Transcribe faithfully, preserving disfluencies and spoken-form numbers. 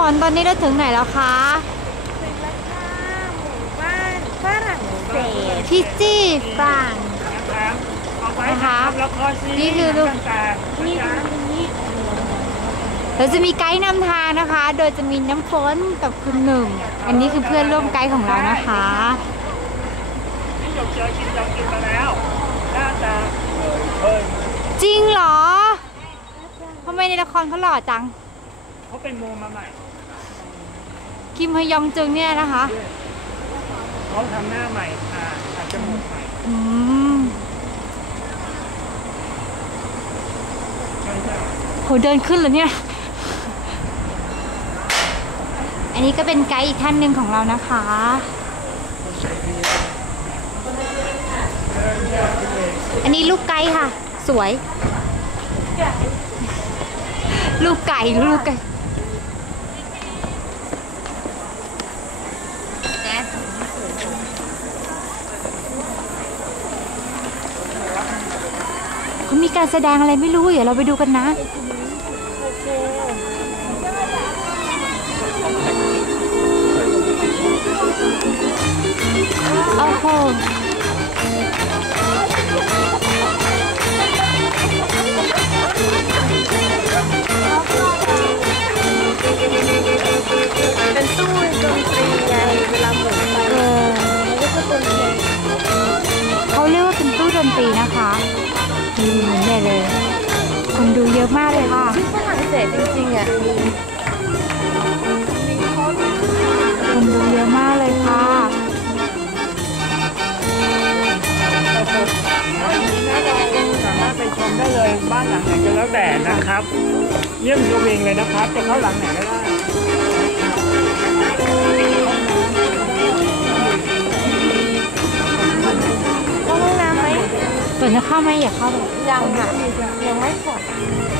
นตอนนี้เราถึงไหนแล้วคะถึงแล้วค่ะหมู่บ้านฝรั่งเศสพิจิฟรังนะคะนี่คือลูกนี่ตรงนี้เราจะมีไกด์นำทางนะคะ โดยจะมีน้ำฝนกับคุณหนึ่งอันนี้คือเพื่อนร่วมไกด์ของเรานะคะนี่ยกเจอกินยองกินมาแล้วหน้าตาเคยจริงเหรอทำไมในละครเขาหล่อจังเขาเป็นโมมาใหม่คิมฮยองจึงเนี่ยนะคะเขาทำหน้าใหม่อ่าอาจจะมูกใหม่อืมโหเดินขึ้นเลยเนี่ยอันนี้ก็เป็นไกด์อีกท่านหนึ่งของเรานะคะอันนี้ลูกไก่ค่ะสวยลูกไก่ลูกไก่เขามีการแสดงอะไรไม่รู้เดี๋ยวเราไปดูกันนะโอ้โหเป็นตู้ดนตรีไงเวลาหมุนไปเออมันก็จะเป็นเพลงเขาเรียกว่าเป็นตู้ดนตรีนะคะดีเหมือนเลย คนดูเยอะมากเลยค่ะที่ฝรั่งเศสจริงๆอ่ะมีคนดูเยอะมากเลยค่ะสามารถไปชมได้เลยบ้านหลังไหนก็แล้วแต่นะครับเยี่ยมชมเองเลยนะครับจะเข้าหลังไหนก็ได้เข้าห้องน้ำไหมเปิดจะเข้าไหมอย่าเข้าเลยยังค่ะยังไม่กด